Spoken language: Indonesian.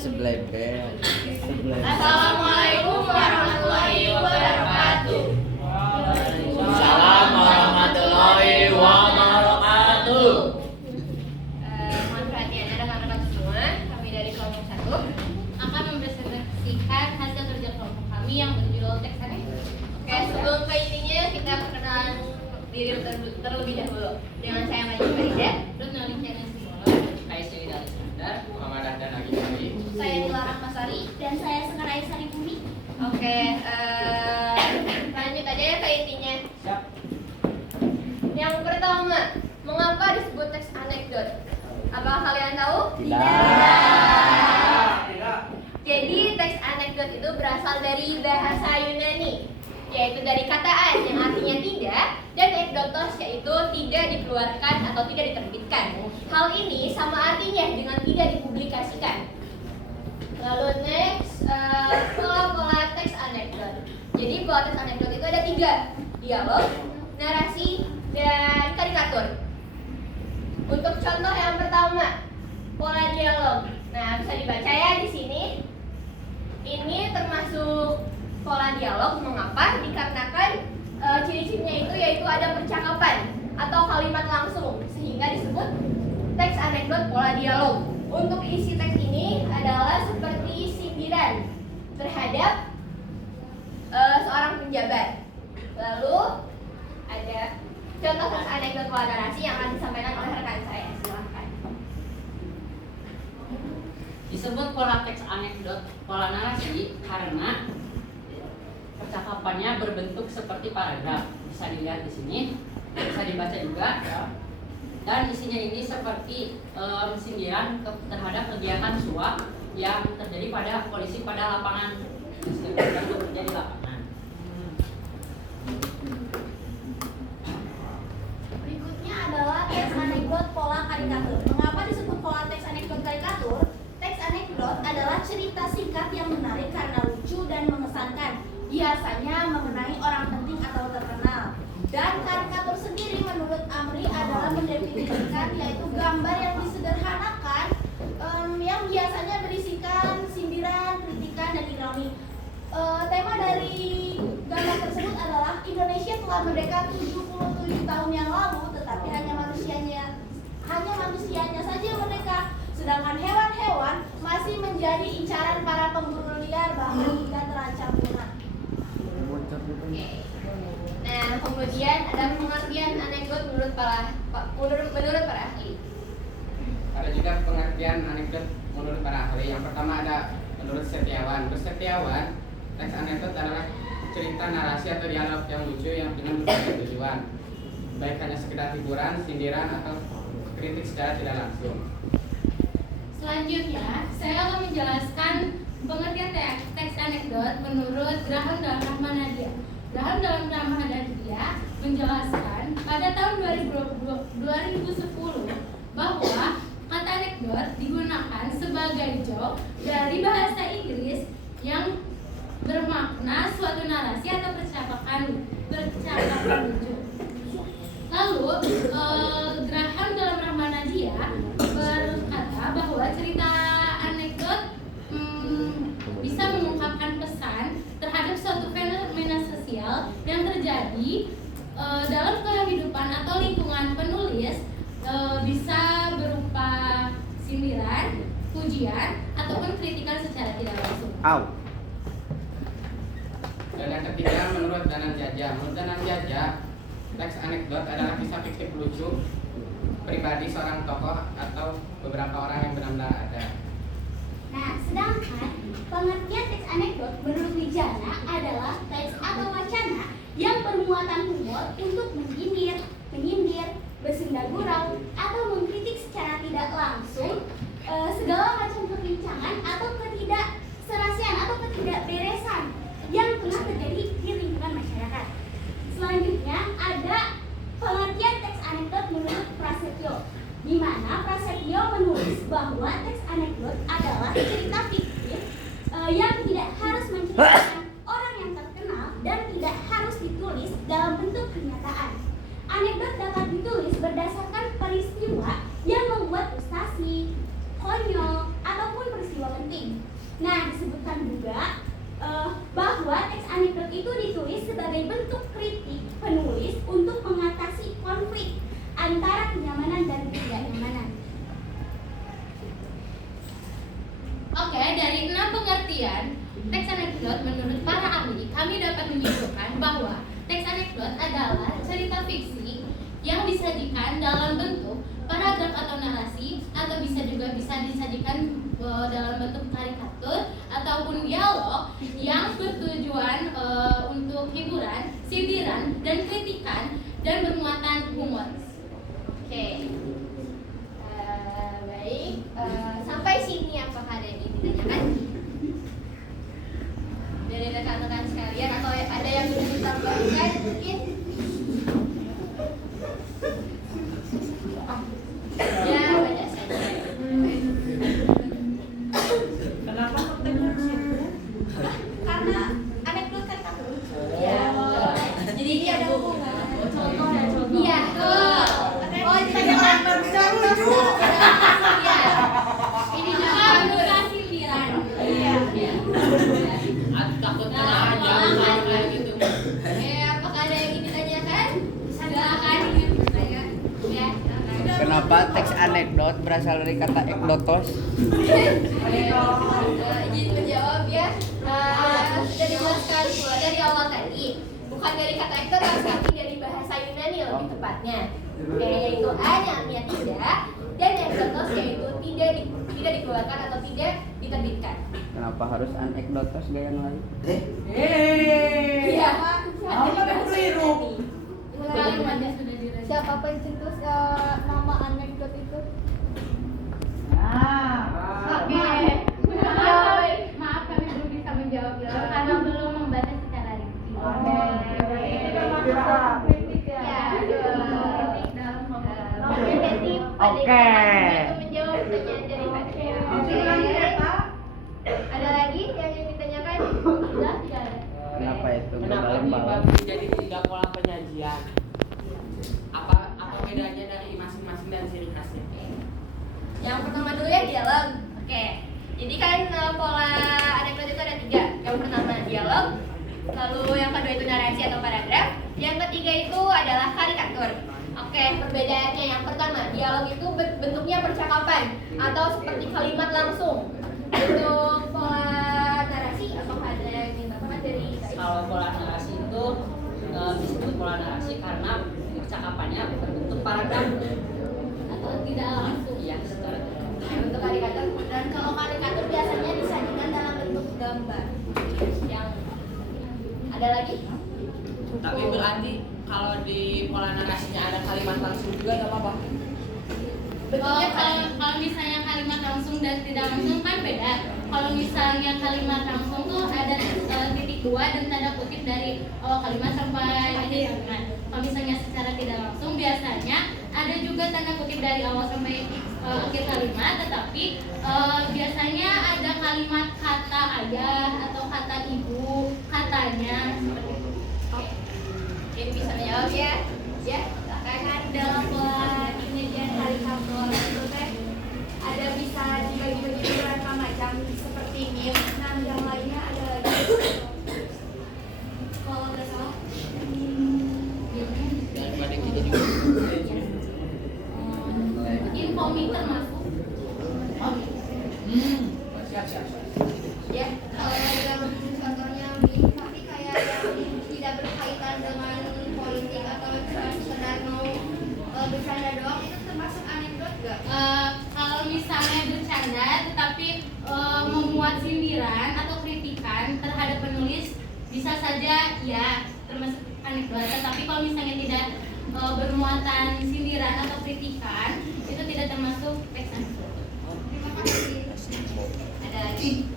Sebelah bel. Assalamualaikum warahmatullahi wabarakatuh. Waalaikumsalam warahmatullahi wabarakatuh. Mohon perhatiannya rekan-rekan semua. Kami dari kelompok 1 akan mempresentasikan hasil kerja kelompok kami yang berjudul teks aneh. Oke, sebelum ke intinya kita perkenalan diri terlebih dahulu. Dengan saya Maju Farida, Rutnoli Channel Simolo, Muhammad dan Lagi. saya Dilarang Masari, Dan saya Sekar Aisyari Bumi. Oke, lanjut aja ya ke intinya. Yang pertama, mengapa disebut teks anekdot? Apakah kalian tahu? Tidak. Jadi teks anekdot itu berasal dari bahasa Yunani, yaitu dari kata an yang artinya tidak dan ekdotos yaitu tidak dikeluarkan atau tidak diterbitkan. Hal ini sama artinya dengan tidak dipublikasikan. Lalu next, pola-pola teks anekdot. Jadi pola teks anekdot itu ada 3: dialog, narasi, dan karikatur. Untuk contoh yang pertama, pola dialog. Nah, bisa dibaca ya di sini. Ini termasuk pola dialog. Mengapa? Dikarenakan ciri-cirinya itu yaitu ada percakapan atau kalimat langsung, sehingga disebut teks anekdot pola dialog. Untuk isi teks ini adalah seperti sindiran terhadap seorang penjabat. Lalu ada contoh teks anekdot pola narasi yang akan disampaikan oleh rekan saya. Silahkan. Disebut pola teks anekdot pola narasi karena percakapannya berbentuk seperti paragraf. Bisa dilihat di sini, bisa dibaca juga. Dan isinya ini seperti sindiran terhadap kegiatan suap yang terjadi pada polisi pada lapangan, yang terjadi di lapangan. Berikutnya adalah teks anekdot pola karikatur. Mengapa disebut pola teks anekdot karikatur? Teks anekdot adalah cerita singkat yang menarik karena lucu dan mengesankan, biasanya mengenai orang penting atau terkenal. Dan karikatur sendiri menurut Amri adalah mendefinisikan yaitu gambar yang disederhanakan, yang biasanya berisikan sindiran, kritikan, dan ironi. Tema dari gambar tersebut adalah Indonesia telah merdeka 77 tahun yang lalu, tetapi hanya manusianya saja yang merdeka, sedangkan hewan-hewan masih menjadi incaran para pemburu liar, bahkan hingga terancam punah. Nah, kemudian ada pengertian anekdot menurut para ahli. Ada juga pengertian anekdot menurut para ahli. Yang pertama ada menurut Setiawan. Menurut Setiawan, teks anekdot adalah cerita narasi atau dialog yang lucu yang dengan berbagai tujuan, baik hanya sekedar hiburan, sindiran, atau kritik secara tidak langsung. Selanjutnya, saya akan menjelaskan pengertian teks anekdot menurut Graham dalam Rahmanadia. Graham dalam Rahmanadia menjelaskan pada tahun 2010 bahwa kata anekdot digunakan sebagai joke dari bahasa Inggris yang bermakna suatu narasi atau percakapan lucu. Lalu Graham dalam Rahmanadia berkata bahwa cerita anekdot bisa mengungkapkan pesan terhadap suatu fenomena sosial yang terjadi dalam kehidupan atau lingkungan penulis, bisa berupa sindiran, pujian, ataupun kritikan secara tidak langsung. Dan yang ketiga menurut Danan Jaja. Menurut Danan Jaja, teks anekdot adalah kisah fiktif lucu pribadi seorang tokoh atau beberapa orang yang benar-benar ada. Nah, sedangkan pengertian teks anekdot menurut Wijana adalah teks atau wacana yang bermuatan humor untuk menyindir, bersenda gurau, atau mengkritik secara tidak langsung segala macam perbincangan atau ketidakserasian atau ketidakberesan yang pernah terjadi di lingkungan masyarakat. Selanjutnya ada pengertian teks anekdot menurut Prasetyo, di mana Prasetyo menulis bahwa teks anekdot adalah cerita fiktif yang tidak harus menceritakan orang yang terkenal dan tidak harus ditulis dalam bentuk kenyataan. Anekdot dapat ditulis berdasarkan peristiwa yang membuat frustasi, konyol, sebagai bentuk kritik penulis untuk mengatasi konflik antara kenyamanan dan ketidaknyamanan. Oke, dari 6 pengertian teks anekdot menurut para ahli, kami dapat menyimpulkan bahwa teks anekdot adalah cerita fiksi yang disajikan dalam bentuk paragraf atau narasi, atau bisa disajikan dalam bentuk karikatur ataupun dialog yang bertujuan untuk hiburan, sindiran, dan kritikan dan bermuatan humoris. Oke. Baik. Sampai sini apakah ada yang ingin ditanyakan? Dari rekan-rekan sekalian atau ada yang ingin ditambahkan mungkin? Ya, baca saja. Kenapa konteksnya di situ? Karena anekdot kan kamu. Ya. Jadi ini ada hubungan. Contoh dan contoh. Iya. Oh, jadi Jangan berbicara lucu. Iya. Ini juga berupa sindiran. Iya. Takut Dalam kena aja pengolahan. kayak gitu. Apakah ada yang ingin ditanyakan? Silakan ingin bertanya. Ya, silakan. Kenapa teks anekdot berasal dari kata ekdotos? Izin menjawab ya. Sudah dijelaskan dari awal tadi, bukan dari kata ektor tapi dari bahasa Yunani lebih tepatnya. Yaitu a yang artinya tidak, dan ekdotos yaitu tidak dikeluarkan atau tidak diterbitkan. Kenapa harus anekdotos gaya yang lain? Iya. Apa yang keliru? Kalimatnya sudah direspon. siapa pencetus nama anekdot itu? Oke. Ya, baik. Maaf kami belum bisa menjawab karena belum membaca secara rinci. Ya, Kritik dalam komprehensif pada itu menjawab pertanyaan dari Pak. Ada lagi yang ingin ditanyakan? Sudah, tidak ada. Kenapa itu Kenapa kebalik-balik? dibagi jadi 3 pola penyajian? Apa bedanya dari masing-masing dan ciri khasnya? Yang pertama dulu ya dialog. Oke. Jadi kan pola anekdot itu ada 3. Yang pertama dialog, lalu yang kedua itu narasi atau paragraf, yang ketiga itu adalah karikatur. Oke, perbedaannya yang pertama, dialog itu bentuknya percakapan atau seperti kalimat langsung. Untuk pola narasi, apakah ada yang ingin ditambahkan dari Kak? Kalau pola narasi itu disebut pola narasi karena percakapannya berbentuk paragraf atau tidak langsung. Iya, betul. Untuk karikatur, dan kalau karikatur biasanya disajikan dalam bentuk gambar. Yang ada lagi? Tapi berarti kalau di pola narasinya ada kalimat langsung juga nggak apa-apa. Bentuknya Kalau misalnya kalimat langsung dan tidak langsung kan beda. Kalau misalnya kalimat langsung tuh ada titik 2 dan tanda kutip dari awal kalimat sampai akhir kalimat. Kalau misalnya secara tidak langsung biasanya ada juga tanda kutip dari awal sampai akhir kalimat, tetapi biasanya ada kalimat kata ayah atau kata ibu, katanya seperti itu. Yang bisa menjawab ya? Ya, silakan. Dalam pola penyajian karikatur itu teh ada bisa dibagi-bagi beberapa macam seperti meme. Nah, yang lainnya ada lagi. Kalau nggak salah, Daripada kita juga. Infomik termasuk. Siap. ya kalau yang contohnya meme tapi kayak yang tidak berkaitan dengan politik atau cuma sekedar mau bercanda doang itu termasuk anekdot nggak? Kalau misalnya bercanda tetapi memuat sindiran atau kritikan terhadap penulis bisa saja ya termasuk anekdot. Tetapi kalau misalnya tidak bermuatan sindiran atau kritikan itu tidak termasuk teks anekdot. Terima kasih. Ada lagi?